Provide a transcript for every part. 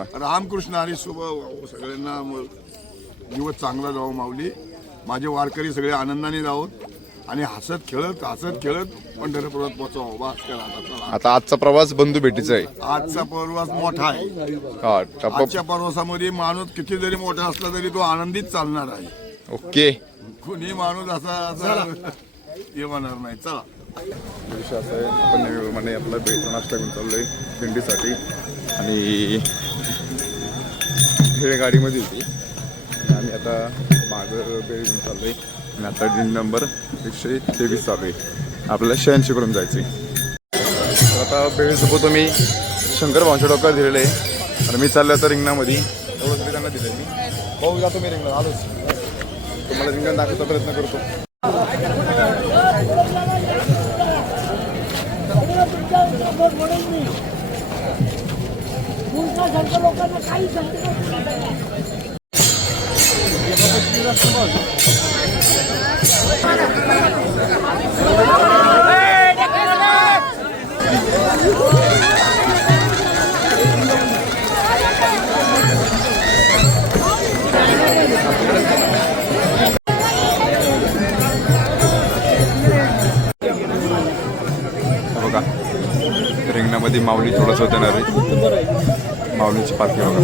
रामकृष्ण आणि शुभ सगळ्यांना दिवस चांगला जावं माऊली. माझे वारकरी सगळे आनंदाने जावोत आणि हसत खेळत पंढरपुरात पोहोचावं. बस करा आता आजचा प्रवास बंधू भेटीचा आहे. आजचा प्रवास मोठा आहे. आजच्या प्रवासामध्ये माणूस किती जरी मोठा असला तरी तो आनंदीत चालणार आहे. ओके. कुणी माणूस असा हे म्हणणार नाही. चला विषय असा आहे, आपण म्हणजे आपला बेट नाश्ता घेऊन चाललोय दिंडीसाठी आणि हे गाडीमध्ये होती आणि आम्ही आता माझं बेट घेऊन चाललोय आणि आता दिंडी नंबर 123 चालू आहे. आपल्याला 86 कडून जायचं आहे. आता बेळीसोबत मी शंकर भाऊंच्या डोक्यावर दिलेलं आहे आणि मी चाललो आता रिंगणामध्ये. एवढंच मी त्यांना दिलं. मी भाऊ जातो मी रिंगणात आलोच. तुम्हाला रिंगण दाखवण्याचा प्रयत्न करतो. लोकांना काही बघा रिंगणामध्ये माऊली थोडंसं देणार आहे. माऊलीची पालखी बघा.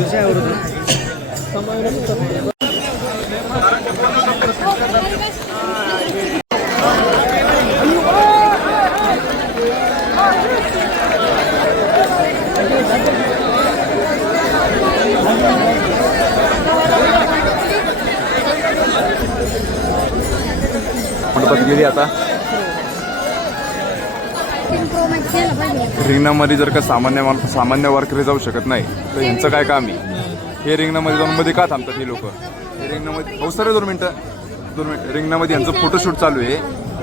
मंडपात गेली आता. रिंगणामध्ये जर का सामान्य वारकरी जाऊ शकत नाही तर यांचं काय काम आहे? हे रिंगणामध्ये जाऊन मध्ये का थांबतात हे लोक? हे रिंगणामध्ये हो सर 2 मिनिटं रिंगणामध्ये यांचं फोटोशूट चालू आहे.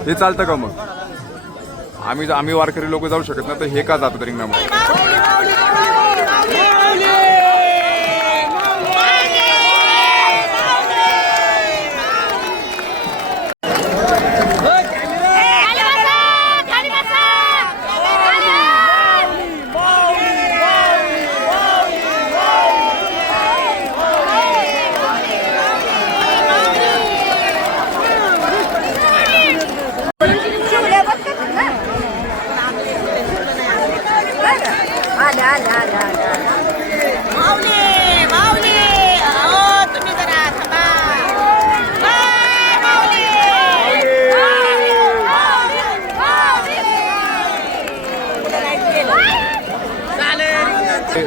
हे चालतं का? मग आम्ही वारकरी लोक जाऊ शकत नाही तर हे का जातात रिंगणामध्ये?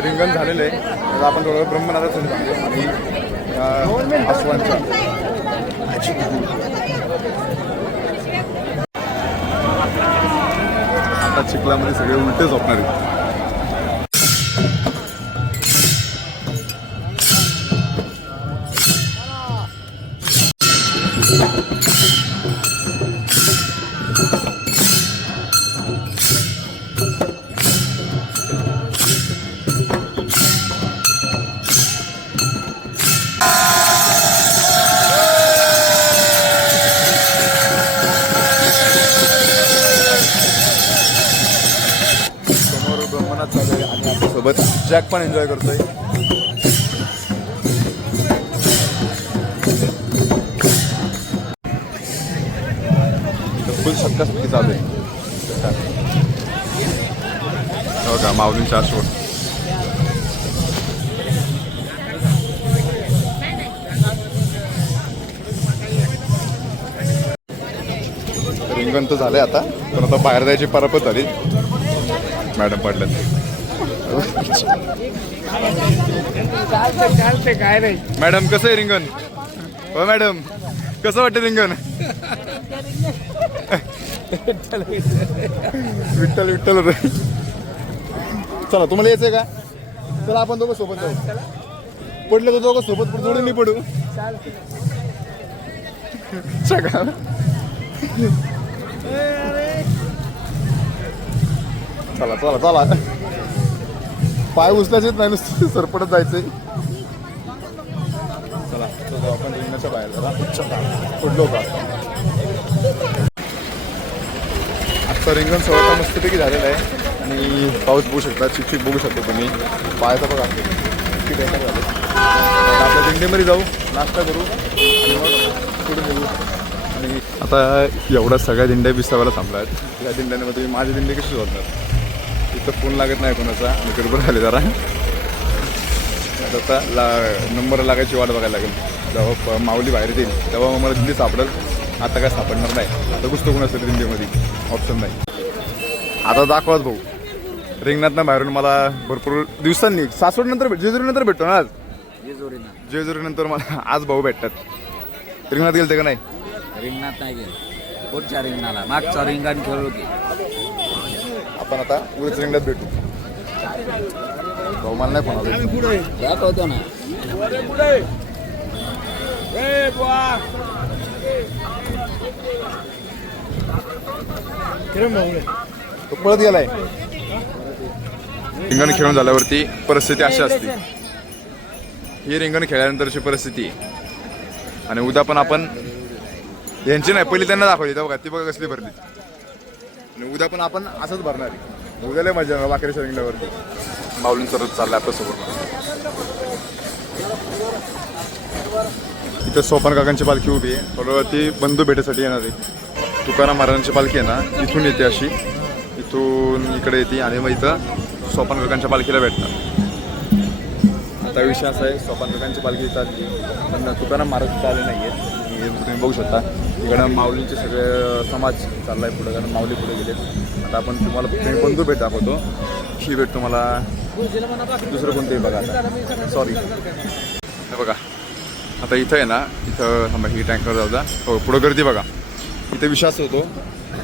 रिंगण झालेलं आहे. तर आपण थोडं ब्रह्मनाथाचं सांगतो आणि आसवांच्या आता चिखलामध्ये सगळे उलटे झोपणार आहेत. आणि सोबत जॅक पण एन्जॉय करतोय. फुल शक्ती चालू आहे. हो का माऊलींच्या आश्वासन. रिंगण तर झालंय आता, पण आता बाहेर जायची परपत झाली. मॅडम पडल्यात. काय नाही मॅडम कसं आहे रिंगण? हो मॅडम कसं वाटतं रिंगण? विठ्ठल विठ्ठल. चला तुम्हाला यायचंय का? चला आपण दोघं सोबत जाऊ. पडले तर दोघं सोबत जोडून नाही पडू. चला चला चला. पाय उचलायचे नाही, नुसतं सरपटत जायचंय. चला आपण रिंगणाच्या बाहेर जरा पडलो का. आजचं रिंगण सोहळा मस्तपैकी झालेला आहे आणि पाऊस बघू शकता. चिकचिक बघू शकता तुम्ही. पायाचा बघा गोष्टी बेकार झाल्या. आता आपल्या दिंडीमध्ये जाऊ, नाश्ता करू आणि मग पुढे निघू. आणि आता एवढ्या सगळ्या दिंड्या विसावायला थांबल्या आहेत. या दिंड्यांमध्ये माझी दिंडी कशी जोडणार? इथं फोन लागत नाही कोणाचा. मी गडबड आले जरा. आता नंबर लागायची वाट बघायला लागेल. जेव्हा माऊली बाहेर येईल तेव्हा मला दिंडी सापडेल. आता काय सापडणार नाही. आता गुस्त कोण असेल दिंडीमध्ये ऑप्शन नाही. आता दाखवाच भाऊ. रिंगणातनं बाहेरून मला भरपूर दिवसांनी सासवडनंतर जेजुरीनंतर भेटतो ना आज. जेजुरीनंतर मला आज भाऊ भेटतात. रिंगणात गेलते का नाही? रिंगणात नाही गेलं. पुढच्या रिंगणाला मागच्या रिंगण खेळू की आपण आता उद्याच रिंगणात भेटू. भाऊ मला नाही फोन आला. दाखवतो ना. तो पळत गेलाय. रिंगण खेळून झाल्यावरती परिस्थिती अशी असते. ही रिंगण खेळल्यानंतरची परिस्थिती. आणि उद्या पण आपण यांची नाही पहिली त्यांना दाखवली तेव्हा ती बघा कसली भरली. आणि उद्या पण आपण असंच भरणार आहे. उद्याला मजा येणार वाकरेच्या रिंगणावरती. माऊलीन सरत चाललंय आपल्यासोबत. इथं सोपान काकांची पालखी उभी आहे. थोडं ती बंधू भेटीसाठी येणार आहे. तुकाराम महाराजांची पालखी आहे ना इथून येते अशी. इथून इकडे येते आणि मग इथं सोपान काकांच्या पालखीला भेटणार. आता विषय असा आहे सोपान काकांची पालखी चालली पण तुकाराम महाराज चालले नाही आहेत. तुम्ही बघू शकता इकडं माऊलींचे सगळे समाज चाललाय पुढे. कारण माऊली पुढे गेलेत. आता आपण तुम्हाला फक्त बंधू भेट दाखवतो. ही भेट तुम्हाला दुसरं कोणतेही बघा. आता सॉरी हे बघा. आता इथं आहे ना इथं ही टँकर जाऊ द्या. हो पुढं गर्दी बघा. इथे विश्वास होतो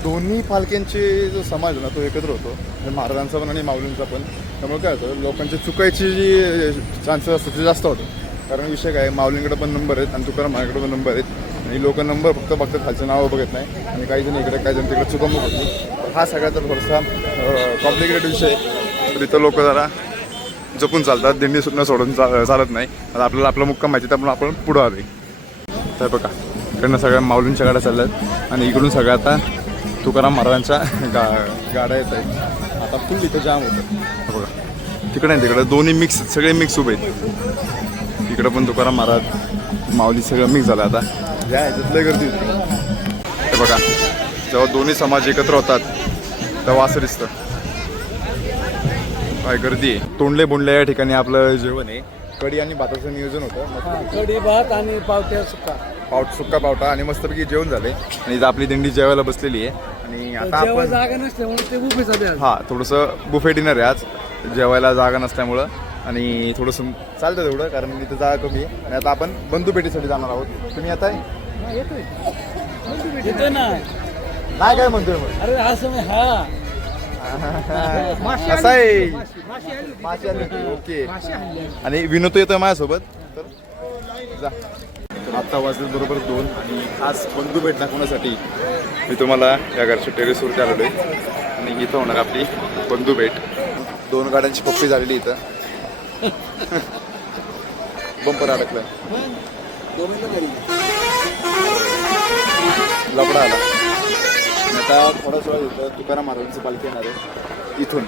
दोन्ही पालख्यांचे जो समाज आहे ना तो एकत्र होतो. म्हणजे महाराजांचा पण आणि माऊलींचा पण. त्यामुळे काय होतं लोकांची चुकायची जी चान्सेस असतात ते जास्त होतं. कारण विषय काय माऊलींकडे पण नंबर आहेत आणि तुकाराम महाराजांकडे पण नंबर आहेत. आणि लोक नंबर फक्त बघतात खालचं नावं बघत नाही. आणि काही जण इकडे काही जण तिकडे चुकामुक होती. हा सगळ्याचा थोडासा कॉम्प्लिकेटेड विषय आहे. तर इथं लोक जरा जपून चालतात. दिंडी सुद्धा सोडून चालत नाही. आता आपल्याला आपला मुक्काम माहिती त्यामुळे आपण पुढं आले. तर बघा इकडनं सगळ्या माऊलींच्या गाड्या चालल्यात आणि इकडून सगळ्या आता तुकाराम महाराजांच्या गाड्या येत आहेत. आता फुल इथं जाम होतं बघा. तिकडे नाही तिकडे दोन्ही मिक्स सगळे मिक्स उभे आहेत. इकडं पण तुकाराम महाराज माऊली सगळं मिक्स झालं. आता या ह्याच्यात लय गर्दी होती. हे बघा जेव्हा दोन्ही समाज एकत्र होतात तेव्हा असं दिसतं. काय गर्दी आहे. तोंडले बोंडले या ठिकाणी आपलं जेवण आहे. कढी आणि भाताचं नियोजन होतं. कढी भात आणि पावट्या सुका. सुक्का पावटा आणि मस्तपैकी जेवण झाले. आणि इथं आपली दिंडी जेवायला बसलेली आहे. आणि आता आपण जागा नसल्यामुळे ते बुफेचा हा थोडंसं बुफे डिनर आहे आज. जेवायला जागा नसल्यामुळं आणि थोडंसं चालतं तेवढं कारण इथं जागा कमी आहे. आणि आता आपण बंधू भेटीसाठी जाणार आहोत. तुम्ही आता येतोय ना. नाही काय म्हणतोय मग? अरे हा समय हा असं आहे. माशी आली होती. ओके. आणि विनोद येतोय माझ्यासोबत. तर जा. आता वाजले बरोबर 2 आणि खास बंधू भेट दाखवण्यासाठी मी तुम्हाला या घरच्या टेरेसवरती आलेलो आहे. आणि इथं होणार आपली बंधू भेट. 2 गाड्यांची पप्पी झालेली इथं. बंपर अडकलं. लपडा आला. आता थोडासा वेळ होतं तुकाराम महाराजांची पालखी येणार आहे इथून.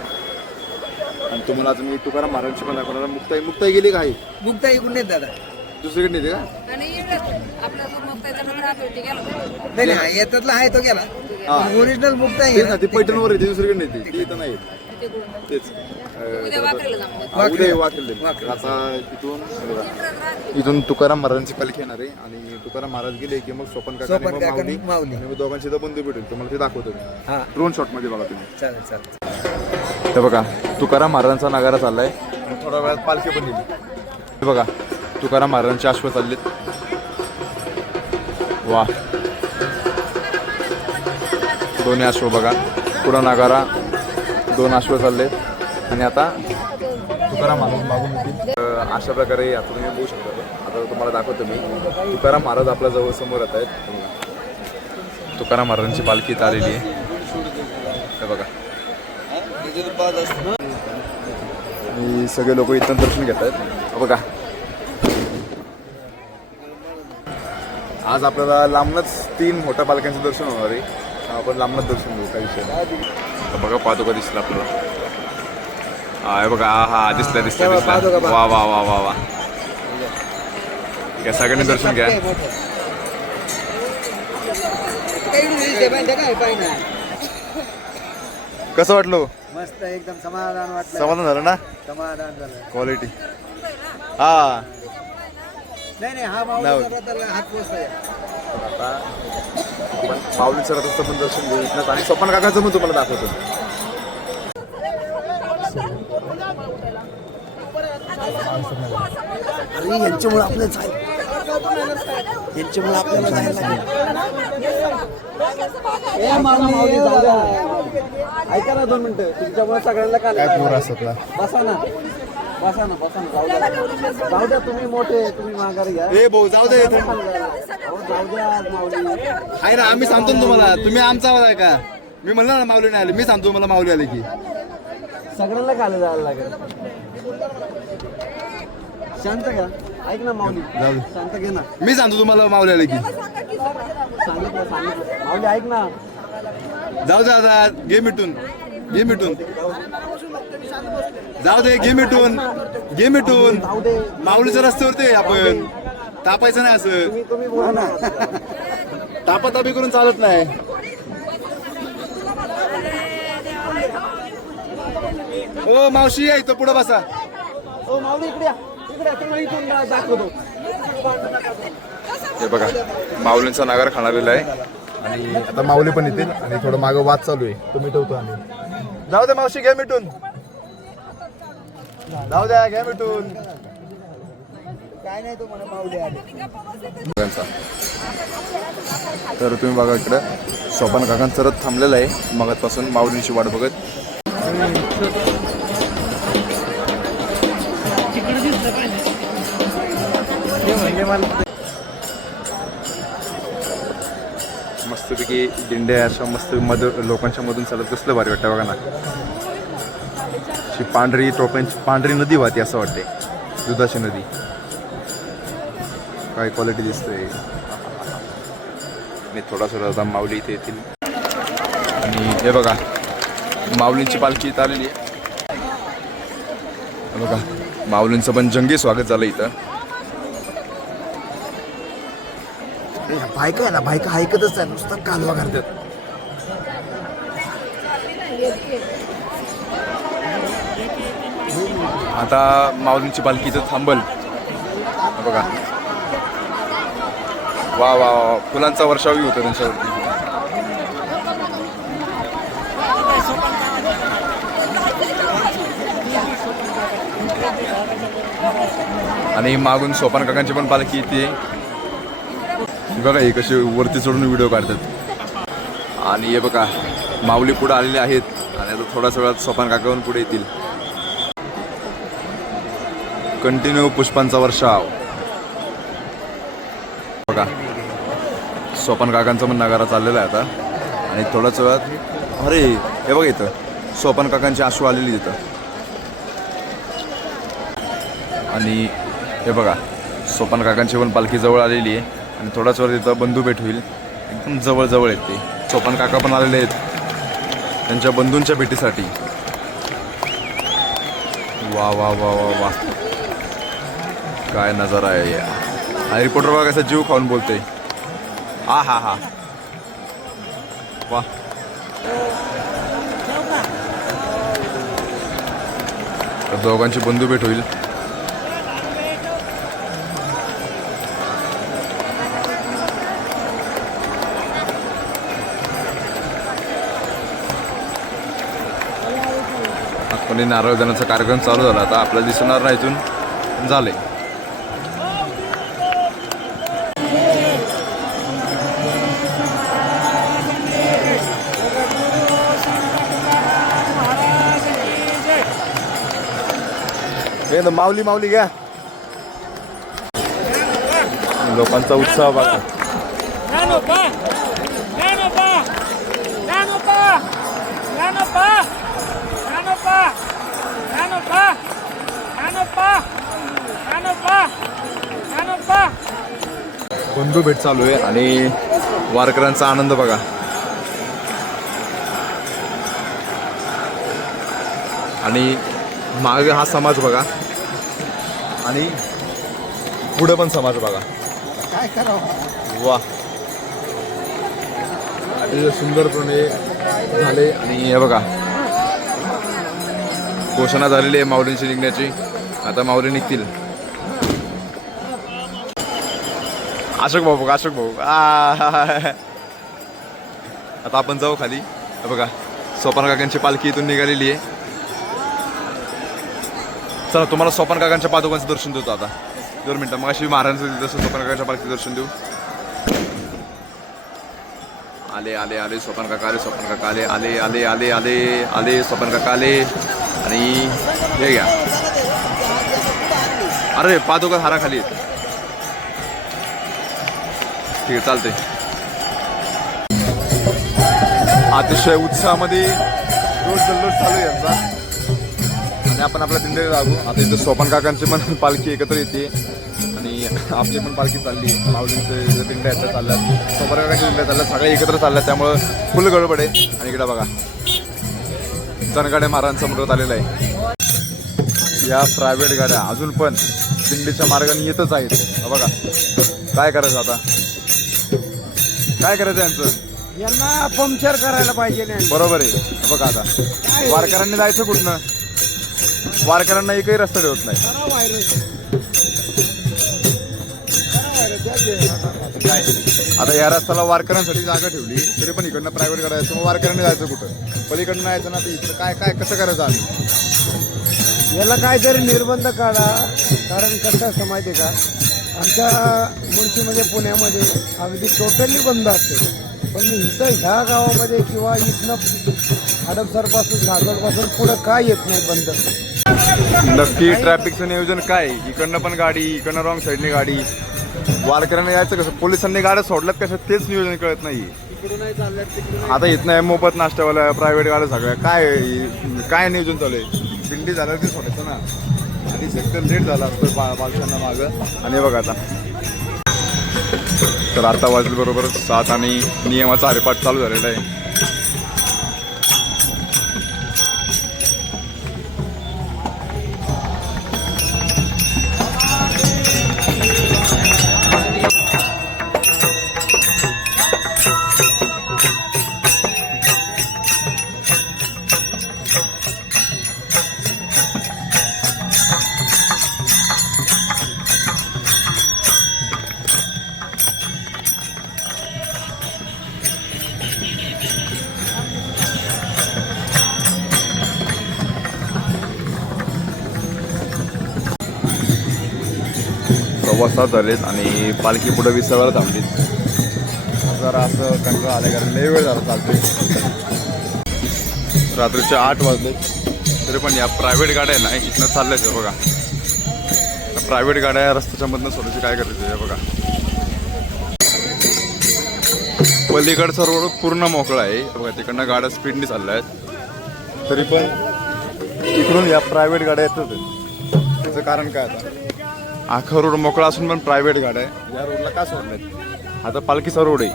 आणि तुम्हाला आज मी तुकाराम महाराजांची पण दाखवणार. मुक्ताई गेली काय? मुक्ताई इकडून येत दादा. दुसरीकडे नेते का? नाही येतातला आहे तो गेला. हा. ओरिजिनल मुक्ताई तेच ना ती पैठणवर येते. दुसरीकडे नेते ती इथं नाही. तेच उद्या वाकले. आता इथून तुकाराम महाराजांची पालखी येणार आहे. आणि तुकाराम महाराज गेले की मग सोपन काका आणि माऊली आणि दोघांची तर बंधू भेटेल. तुम्हाला ते दाखवतो. ड्रोन शॉट मध्ये बघा तुम्ही. चालेल चालेल. हे बघा तुकाराम महाराजांचा नगारा चाललाय. आणि थोड्या वेळात पालखी पण गेली. हे बघा तुकाराम महाराजांचे अश्व चाललेत. वा दोन्ही अश्व बघा. पुढं नगारा 2 अश्व चालले. आणि आता तुकाराम महाराज मागून येतील. अशा प्रकारे आता तुम्ही बघू शकता. आता तुम्हाला दाखवतो मी. तुकाराम महाराज आपल्या जवळ समोर येत आहेत. तुकाराम महाराजांची पालखी इथं आलेली आहे. हे बघा आणि सगळे लोक इथं दर्शन घेत आहेत. बघा आज आपल्याला लांबनच 3 मोठ्या पालख्यांचं दर्शन होणार आहे. आपण लांबनच दर्शन घेऊ. काही विषय नाही. बघा पादुका दिसला आपल्याला. हे बघा हा दिसलं दिसलं दिसलं वा वा वा वा वा घ्या सगळ्यांनी दर्शन घ्या. कसं वाटलं? मस्त एकदम समाधान वाटलं. समाधान झालं ना? समाधान झालं. क्वालिटी हा नाही हा माऊलीबद्दल हात पोचतोय. आता आपण माऊली सराचं पण दर्शन घेऊ इथनंच आणि स्वप्न काकाचं पण तुम्हाला दाखवतो. अरे यांच्यामुळे आपलं यांच्यामुळे आपल्याला ऐका ना 2 मिनिटं तुमच्यामुळे सगळ्यांना काय पोर असतात ना बसा ना बसा ना बसा ना जाऊ द्या तुम्ही मोठे तुम्ही माघारी घ्या. ए भाऊ जाऊ दे जाऊ द्या माऊली. आहे ना आम्ही सांगतो ना तुम्हाला तुम्ही आमचा आवाज आहे का मी म्हणलं ना माऊली नाही आले मी सांगतो मला माऊली आले की सगळ्यांना खाली जायला लागेल. शांत घ्या ऐक ना माऊली शांत घे ना मी सांगतो तुम्हाला माऊली आले की सांगितलं माऊली ऐक ना जाऊ दे आता घे मिटून जाऊ दे घे मिटून जाऊ दे माऊलीच्या रस्त्यावरती आपण तापायचं नाही असं तुम्ही बोला ना. तापातापी करून चालत नाही. ओ मावशी या इथं पुढं बसा. ओ माऊली इकडे या तुम्हाला इथून दाखवतो. हे बघा माऊलींचा नगार खाणारेला आहे आणि आता माऊली पण येतील आणि थोडं मागं वाद चालू आहे तो मिटवतो आम्ही. जाऊ दे मावशी घ्या मिटून जाऊ द्या घ्या मिटून. काय नाही तो मला माऊली आली. तर तुम्ही बघा इकडं सोपान काकांचं रथ थांबलेलं आहे मगातपासून माऊलींची वाट बघत. मस्तपैकी दिंड्या अशा मस्त लोकांच्या मधून चालत कसलं भारी वाटतं बघा ना. अशी पांढरी टोप्यांची पांढरी नदी वाहते असं वाटते दुधाची नदी. काय क्वालिटी दिसते. आणि थोडा आता माऊली इथे येतील आणि हे बघा माऊलींची पालखी इथं आलेली आहे. हे बघा माऊलींचं पण जंगी स्वागत झालं इथं. बायका आहे ना बायका ऐकतच आहे नुसतं कालवा करतात. आता माऊलींची पालखी इथं थांबल. हे बघा वा वा वा फुलांचा वर्षावही होतो त्यांच्यावरती. आणि मागून सोपान काकांची पण पालखी येते बघा हे कसे वरती चढून व्हिडिओ काढतात. आणि हे बघा माऊली पुढे आलेले आहेत आणि आता थोड्याच वेळात सोपान काकाहून पुढे येतील. कंटिन्यू पुष्पांचा वर्षाव बघा सोपान काकांचा पण नगारा चाललेला आहे आता आणि थोड्याच वेळात अरे हे बघा इथं सोपान काकांची आशू आलेली इथं. आणि हे बघा सोपान काकांची पण पालखी जवळ आलेली आहे आणि थोड्याच वेळात इथं बंधू भेट होईल. एकदम जवळ आहेत ते. सोपान काका पण आलेले आहेत त्यांच्या बंधूंच्या भेटीसाठी. वा वा वा वा वा काय नजारा आहे. आणि रिपोर्टर बघा कसं जीव खाऊन बोलते. हा हा हा वा दोघांची बंधू भेट होईल. आतमध्ये नारळ देण्याचा कार्यक्रम चालू झाला. आता आपल्याला दिसणार नाही इथून झालंय. माऊली माऊली घ्या. लोकांचा उत्साह बघा. बंधू भेट चालू आहे आणि वारकऱ्यांचा आनंद बघा. आणि मागे हा समाज बघा आणि पुढे पण समाज बघा. काय करावं. वा अतिशय सुंदरपणे झाले. आणि हे बघा घोषणा झालेली आहे माऊलींची निघण्याची. आता माऊली निघतील. अशोक भाऊ आता आपण जाऊ खाली. हे बघा सोपान काकांची पालखी इथून निघालेली आहे. चला तुम्हाला सोपान काकांच्या पादुकांचं दर्शन देतो. आता 2 मिनिटं मग अशी महाराजांचं जसं सोपान काकांच्या पालखीचं दर्शन देऊ. आले आले आले सोपान काका आले. सोपान काका आले आले आले आले आले आले सोपान काका आले. आणि हे घ्या. अरे पादुका हाराखाली आहेत. ठीक आहे चालते. अतिशय उत्साहामध्ये रोज जल्लोष चालू आहे यांचा. आणि आपण आपल्या दिंडीला लागू. आता इथं सोपान काकांची पण पालखी एकत्र येते आणि आपली पण पालखी चालली. माऊलींचे दिंड्या आहेत चालल्यात, सोपान काकांच्या दिंड्या चालल्यात, सगळ्या एकत्र चालल्यात. त्यामुळं फुल गडबड आहे. आणि इकडं बघा जनगाड्या महाराजांचा मुलगा आलेला आहे. या प्रायव्हेट गाड्या अजून पण दिंडीच्या मार्गाने येतच आहेत. बघा काय करायचं आता. काय करायचं यांचं. यांना पंक्चर करायला पाहिजे नाही. बरोबर आहे. बघा आता वारकऱ्यांनी जायचं कुठनं. वारकऱ्यांना एकही रस्ता ठेवत नाही. काय आता या रस्त्याला वारकऱ्यांसाठी जागा ठेवली तरी पण इकडनं प्रायव्हेट गाड्या यायचं. मग वारकऱ्यांनी जायचं कुठं. पलीकडनं यायचं ना. ते इथं काय काय कसं करायचं आम्ही. याला काहीतरी निर्बंध काढा. कारण कसं असं माहिती आहे का, आमच्या मुळशीमध्ये पुण्यामध्ये अगदी टोटली बंद असते. पण इथं ह्या गावामध्ये किंवा इथनं हडपसरपासून सासवडपासून पुढं काय येत नाही बंद. नक्की ट्रॅफिकचं नियोजन काय. इकडनं पण गाडी, इकडनं रॉंग साईडने गाडी. वारकऱ्यांना यायचं कसं. पोलिसांनी गाड्या सोडल्यात कसं तेच नियोजन कळत नाही. आता इथनं मोफत नाश्त्यावाल्या प्रायव्हेट गाड्या सगळ्या काय नियोजन चालू आहे. दिंडी झाल्यावर ते सोडायचं ना. आणि सेक्टर लेट झाला असतं पालख्यांना मागं. आणि बघा आता तर आता वाजले बरोबर 7 आणि नियमाचा हरिपाठ चालू झालेला आहे. वाजता झालेत आणि पालखी पुढे विसाव्याला थांबली. जरा असं कंटाळा आलं कारण लय वेळ झाला चालतोय. रात्रीचे 8 वाजले तरी पण या प्रायव्हेट गाड्या ना इथनं चालल्याच आहे. बघा प्रायव्हेट गाड्या रस्त्याच्या मधनं सोडायची काय करायचं आहे. बघा पलीकडचा रोड पूर्ण मोकळा आहे. बघा तिकडनं गाड्या स्पीडने चालल्या आहेत तरी पण इकडून या प्रायव्हेट गाड्या येतात. त्याचं कारण काय. आता आखा रोड मोकळा असून पण प्रायव्हेट गाड्या आहे. या रोडला का सोडल्यात. आता पालखीचा रोड आहे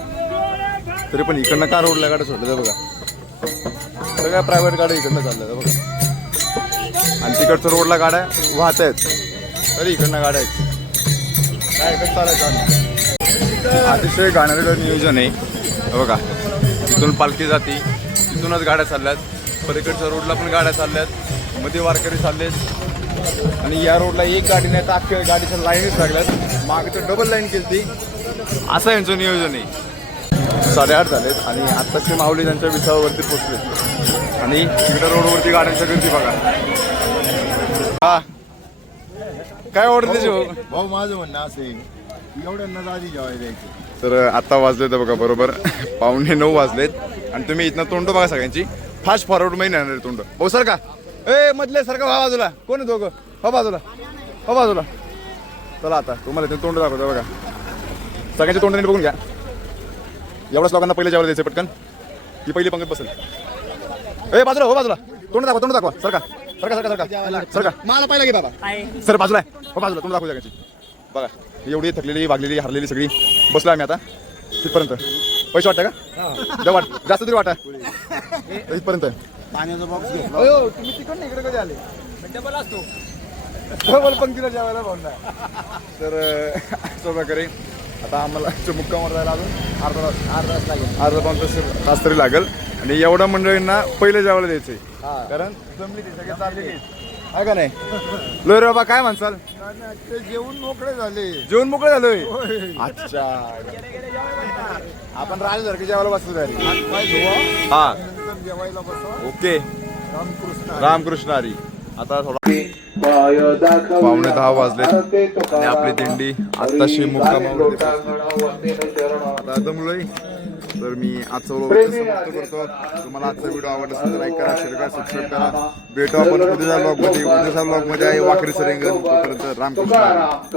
तरी पण इकडनं का रोडला गाड्या सोडल्या. बघा सगळ्या प्रायव्हेट गाड्या इकडनं चालल्या. बघा आणि तिकडच्या रोडला गाड्या वाहत आहेत तरी इकडनं गाड्या आहेत. काय कसं चालायचं. अतिशय गाण्याचं नियोजन आहे. बघा तिथून पालखी जाती, तिथूनच गाड्या चालल्यात. पलीकडच्या रोडला पण गाड्या चालल्यात, मध्ये वारकरी चाललेत. आणि या रोडला एक गाडी नाही तर अख्ख्या गाडीच्या लाईनच लागल्यात. मागे तर डबल लाईन केली. असं यांचं नियोजन आहे. 8:30 झालेत आणि आत्ताच ते माऊली त्यांच्या विसावावरती पोचले आणि इकडे रोडवरती गाड्यांच्या गर्दी बघा. हा काय ऑर्डर द्यायची भाऊ. माझं म्हणणं असेल एवढ्यांना आधी जेवायला द्यायचं. तर आता वाजले तर बघा बरोबर 8:45 वाजलेत आणि तुम्ही इथनं तोंड बघा सगळ्यांची. फास्ट फॉरवर्ड महिना येणार तोंड. भाऊ सर का ए मधले सारखं हा बाजूला. कोण आहे दोघं. हो बाजूला हो बाजूला. चला आता तुम्हाला ते तोंड दाखवतो. बघा सगळ्यांच्या तोंडाने बघून घ्या. एवढ्याच लोकांना पहिले जेवायला द्यायचं पटकन. ही पहिली पंगत बसेल. ए बाजूला हो बाजूला. तोंड दाखवा सरका सरका सरका सरका सरका. मला पहिला घे बाबा. सर बाजूला हो बाजूला. तोंड दाखवू सगळ्यांची. बघा एवढी थकलेली वागलेली हरलेली सगळी बसलो आम्ही आता तिथपर्यंत. पैसे वाटतं का. जास्त तरी वाटा इथपर्यंत. पाण्याचा बॉक्स घेतला. तुम्ही तिकडनं इकडे कधी आले? डबल असतो डबल पंक्तीला जेवायला भावना. तर अशा प्रकारे आता आम्हाला मुक्कामावर जायला अजून अर्धा तास तरी लागेल. आणि एवढ्या मंडळींना पहिले जेवायला द्यायचंय, कारण जमली ती सगळे चालले आहे का नाही. लोय बाबा काय म्हणसाल? ते जेवून मोकळे झाले. जेवण मोकळं झालोय. अच्छा, आपण राजासारखे जेवायला बसलो तयारी. हा जेवायला बसा. ओके. रामकृष्ण. रामकृष्ण हरी. आता थोडा 9:45 वाजले आणि आपली दिंडी आत्ताशी मुक्कामावर आता दमलोय. तर मी आजचा व्लॉग समाप्त करतो. तुम्हाला आजचा व्हिडिओ आवडला असेल तर लाईक करा, शेअर करा, सबस्क्राईब करा. भेटू आपण उद्याच्या व्लॉगमध्ये. उद्याच्या व्लॉगमध्ये आहे वाकरी सरंगण. तोपर्यंत रामकृष्ण हरी.